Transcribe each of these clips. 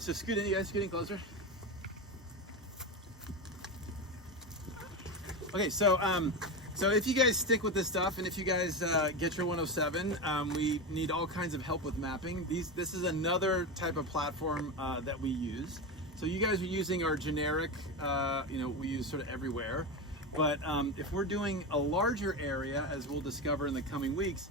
So scoot in, you guys, scoot in closer. Okay, so if you guys stick with this stuff, and if you guys get your 107, we need all kinds of help with mapping. This is another type of platform that we use. So you guys are using our generic, we use sort of everywhere. But if we're doing a larger area, as we'll discover in the coming weeks,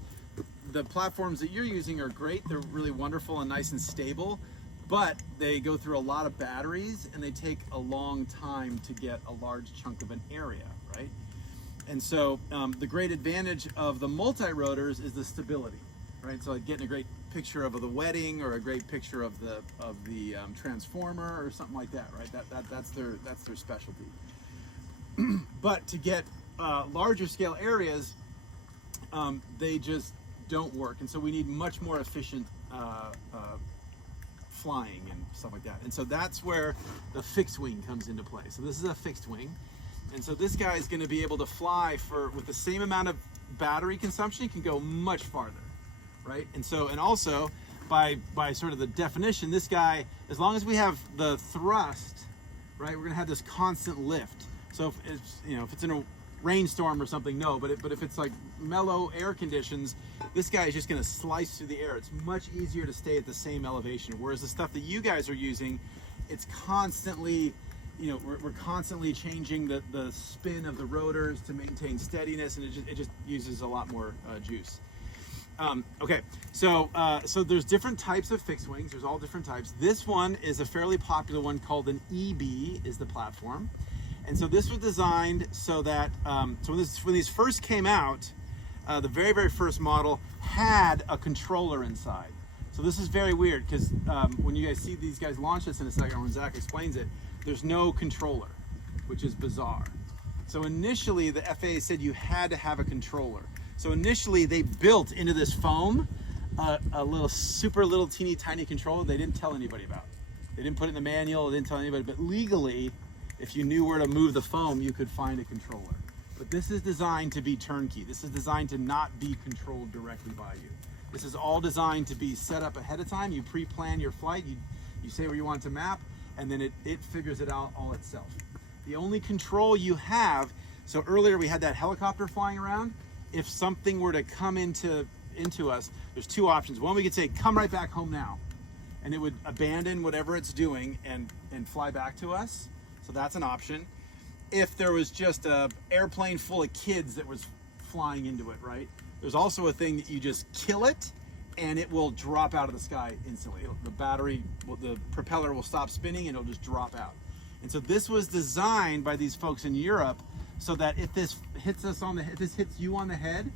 the platforms that you're using are great. They're really wonderful and nice and stable, but they go through a lot of batteries and they take a long time to get a large chunk of an area, right? And so the great advantage of the multi-rotors is the stability, right? So like getting a great picture of the wedding or a great picture of the transformer or something like that, right? That's their specialty. But to get larger scale areas, they just don't work, and so we need much more efficient flying and stuff like that. And so that's where the fixed wing comes into play. So this is a fixed wing, and so this guy is going to be able to fly with the same amount of battery consumption, can go much farther, right? And so, and also by sort of the definition, this guy, as long as we have the thrust, right, we're going to have this constant lift. So if it's in a rainstorm or something, no, but if it's like mellow air conditions, this guy is just going to slice through the air. It's much easier to stay at the same elevation, whereas the stuff that you guys are using, it's constantly, we're constantly changing the spin of the rotors to maintain steadiness, and it just uses a lot more juice. Okay, so there's different types of fixed wings. There's all different types. This one is a fairly popular one called an EBee is the platform. And so this was designed so that, when these first came out, the very, very first model had a controller inside. So this is very weird because when you guys see these guys launch this in a second, when Zach explains it, there's no controller, which is bizarre. So initially the FAA said you had to have a controller. So initially they built into this foam a little super little teeny tiny controller they didn't tell anybody about. They didn't put it in the manual, they didn't tell anybody, but legally, if you knew where to move the foam, you could find a controller. But this is designed to be turnkey. This is designed to not be controlled directly by you. This is all designed to be set up ahead of time. You pre-plan your flight, you say where you want to map, and then it figures it out all itself. The only control you have, so earlier we had that helicopter flying around. If something were to come into us, there's two options. One, we could say, come right back home now. And it would abandon whatever it's doing and fly back to us. So that's an option. If there was just an airplane full of kids that was flying into it, right? There's also a thing that you just kill it and it will drop out of the sky instantly. The propeller will stop spinning and it'll just drop out. And so this was designed by these folks in Europe so that if this hits you on the head,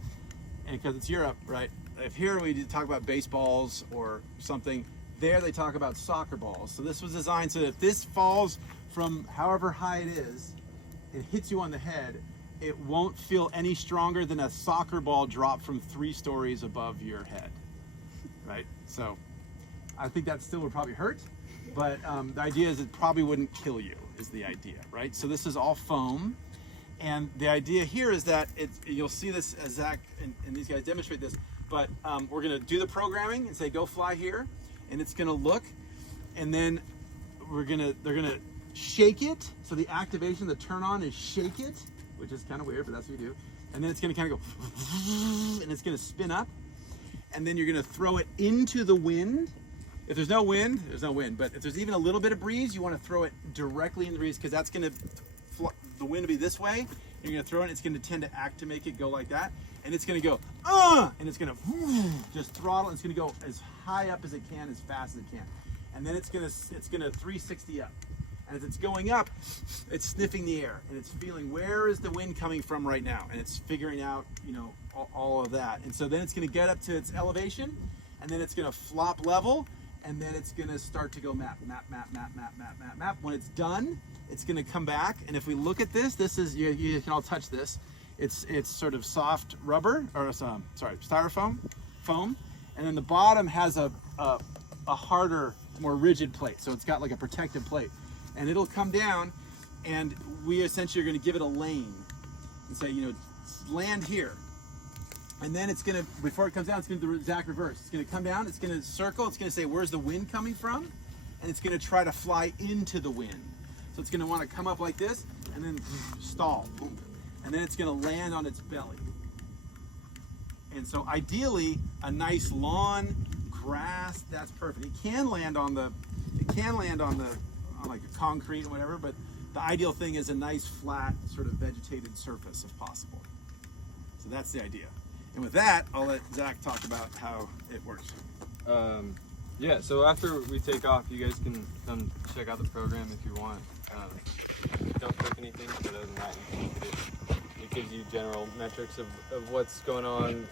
and because it's Europe, right? If here we talk about baseballs or something, there they talk about soccer balls. So this was designed so that if this falls from however high it is, it hits you on the head, it won't feel any stronger than a soccer ball dropped from 3 stories above your head, right? So I think that still would probably hurt, but the idea is it probably wouldn't kill you, is the idea, right? So this is all foam, and the idea here is that you'll see this as Zach and these guys demonstrate this, but we're gonna do the programming and say, go fly here, and it's gonna look, and then they're gonna shake it. So the activation, the turn on is shake it, which is kind of weird, but that's what you do. And then it's gonna kind of go, and it's gonna spin up. And then you're gonna throw it into the wind. If there's no wind, there's no wind. But if there's even a little bit of breeze, you wanna throw it directly in the breeze because that's gonna, the wind will be this way. You're gonna throw it, it's gonna tend to make it go like that. And it's gonna go, and it's gonna just throttle. It's gonna go as high up as it can, as fast as it can. And then it's gonna 360 up. And as it's going up, it's sniffing the air and it's feeling where is the wind coming from right now, and it's figuring out, all of that. And so then it's going to get up to its elevation, and then it's going to flop level, and then it's going to start to go map. When it's done, it's going to come back. And if we look at this is you can all touch this. It's sort of soft rubber or styrofoam foam, and then the bottom has a harder, more rigid plate. So it's got like a protective plate. And it'll come down, and we essentially are going to give it a lane and say, land here. And then it's going to, before it comes down, it's going to do the exact reverse. It's going to come down, it's going to circle, it's going to say, where's the wind coming from? and it's going to try to fly into the wind. So it's going to want to come up like this and then stall, boom, and then it's going to land on its belly. And so ideally, a nice lawn, grass, that's perfect. It can land on like a concrete or whatever, but the ideal thing is a nice flat sort of vegetated surface if possible. So that's the idea. And with that, I'll let Zach talk about how it works. Yeah, so after we take off, you guys can come check out the program if you want. Don't click anything, but other than that, you can look at it. It gives you general metrics of what's going on.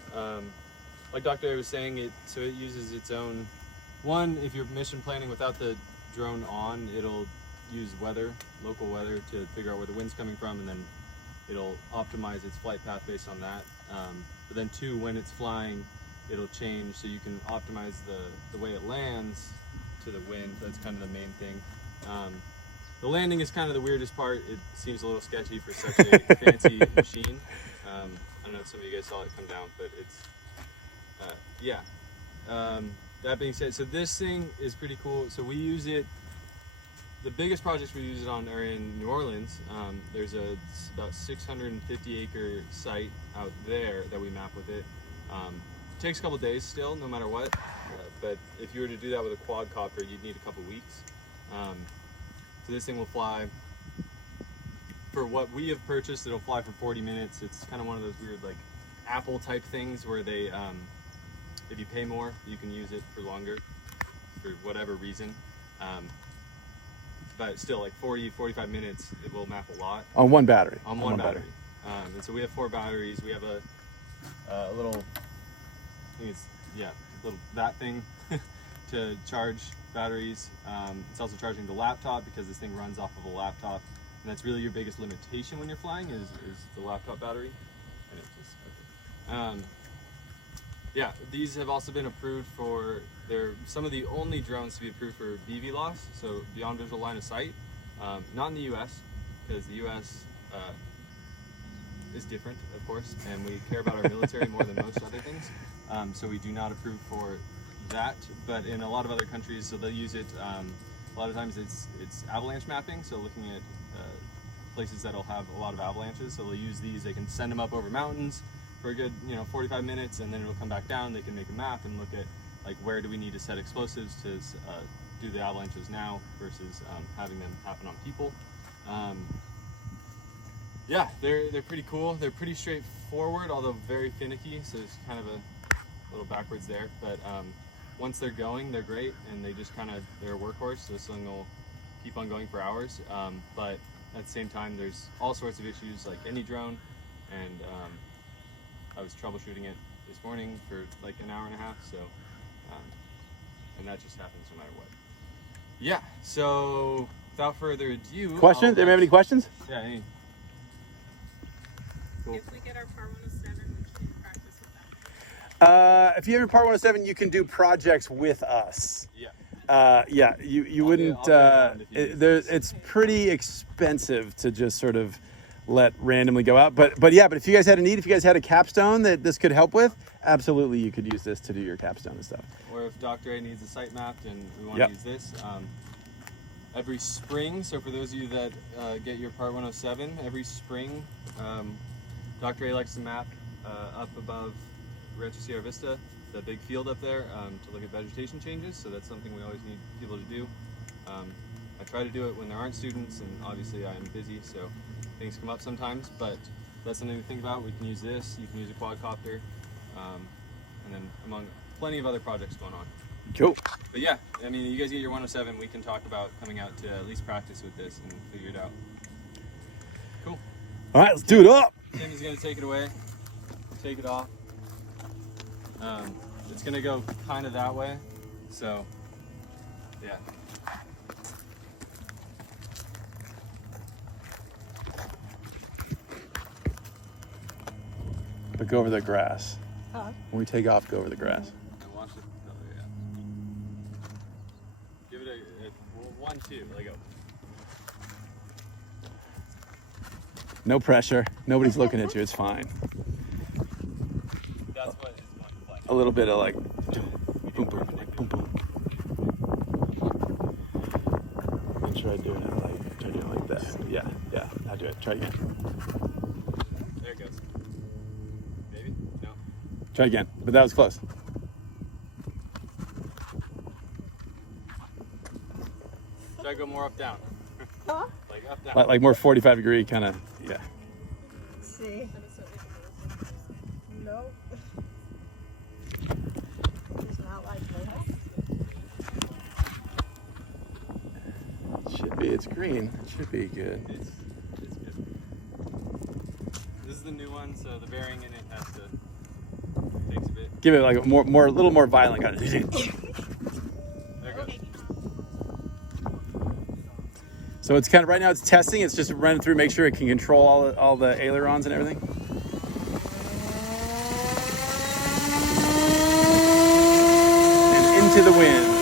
Like Dr. A was saying, it uses its own, if you're mission planning without the drone on, it'll use local weather to figure out where the wind's coming from, and then it'll optimize its flight path based on that. But then two, when it's flying, it'll change so you can optimize the way it lands to the wind. That's kind of the main thing. The landing is kind of the weirdest part. It seems a little sketchy for such a fancy machine. I don't know if some of you guys saw it come down, but it's, yeah. That being said, so this thing is pretty cool. So we use it, the biggest projects we use it on are in New Orleans. There's about 650 acre site out there that we map with it. It takes a couple days still, no matter what. But if you were to do that with a quadcopter, you'd need a couple weeks. So this thing will fly, for what we have purchased, it'll fly for 40 minutes. It's kind of one of those weird like Apple type things where they, if you pay more, you can use it for longer, for whatever reason. But still, like 45 minutes, it will map a lot. On one battery. On one battery. And so we have 4 batteries. We have a little, I think it's, yeah, little that thing to charge batteries. It's also charging the laptop because this thing runs off of a laptop. And that's really your biggest limitation when you're flying is the laptop battery. And it's just, okay. Yeah, these have also been approved for, they're some of the only drones to be approved for BVLOS, so beyond visual line of sight. Not in the US, because the US is different, of course, and we care about our military more than most other things. So we do not approve for that, but in a lot of other countries, so they'll use it, a lot of times it's avalanche mapping, so looking at places that'll have a lot of avalanches, so they'll use these, they can send them up over mountains for a good 45 minutes, and then it'll come back down. They can make a map and look at like where do we need to set explosives to do the avalanches now versus having them happen on people. Yeah, they're pretty cool. They're pretty straightforward, although very finicky, so it's kind of a little backwards there, but once they're going, they're great, and they just they're a workhorse, so this thing will keep on going for hours. But at the same time, there's all sorts of issues like any drone, and I was troubleshooting it this morning for like an hour and a half, so and that just happens no matter what. Yeah, so without further ado, Questions? Anybody have any questions? Yeah, any? Cool. If we get our Part 107, we can practice with that. If you have your Part 107, you can do projects with us. Yeah. Yeah, you wouldn't. It's pretty expensive to just sort of let randomly go out. But if you guys had a need, if you guys had a capstone that this could help with, absolutely you could use this to do your capstone and stuff. Or if Dr. A needs a site mapped and we want to use this, every spring, so for those of you that get your Part 107, every spring, Dr. A likes to map up above Rancho Sierra Vista, the big field up there, to look at vegetation changes, so that's something we always need people to do. I try to do it when there aren't students, and obviously I am busy, so things come up sometimes, but that's something to think about. We can use this, you can use a quadcopter, and then among plenty of other projects going on. Cool. But yeah, I mean, you guys get your 107, we can talk about coming out to at least practice with this and figure it out. Cool. All right, let's do it up. Tim is going to take it away, take it off. It's going to go kind of that way, so yeah. But go over the grass. Huh? When we take off, go over the grass. And watch it. Oh, yeah. Give it a 1, 2. Let go. No pressure. Nobody's looking at you. It's fine. That's what it's going to play. A little bit of like boom, boom, boom, boom. Try doing it like that. Yeah. Now do it. Try again. There it goes. Maybe? No. Try again. But that was close. Try to go more up down. Huh? Like up down. Like more 45 degree kind of. Yeah. Let's see. Nope. It's not like that. Should be. It's green. It should be good. It's good. This is the new one, so the bearing in it has to takes a bit. Give it like a little more violent kind of. There it goes. So it's kind of right now. It's testing. It's just running through, make sure it can control all the ailerons and everything. And into the wind.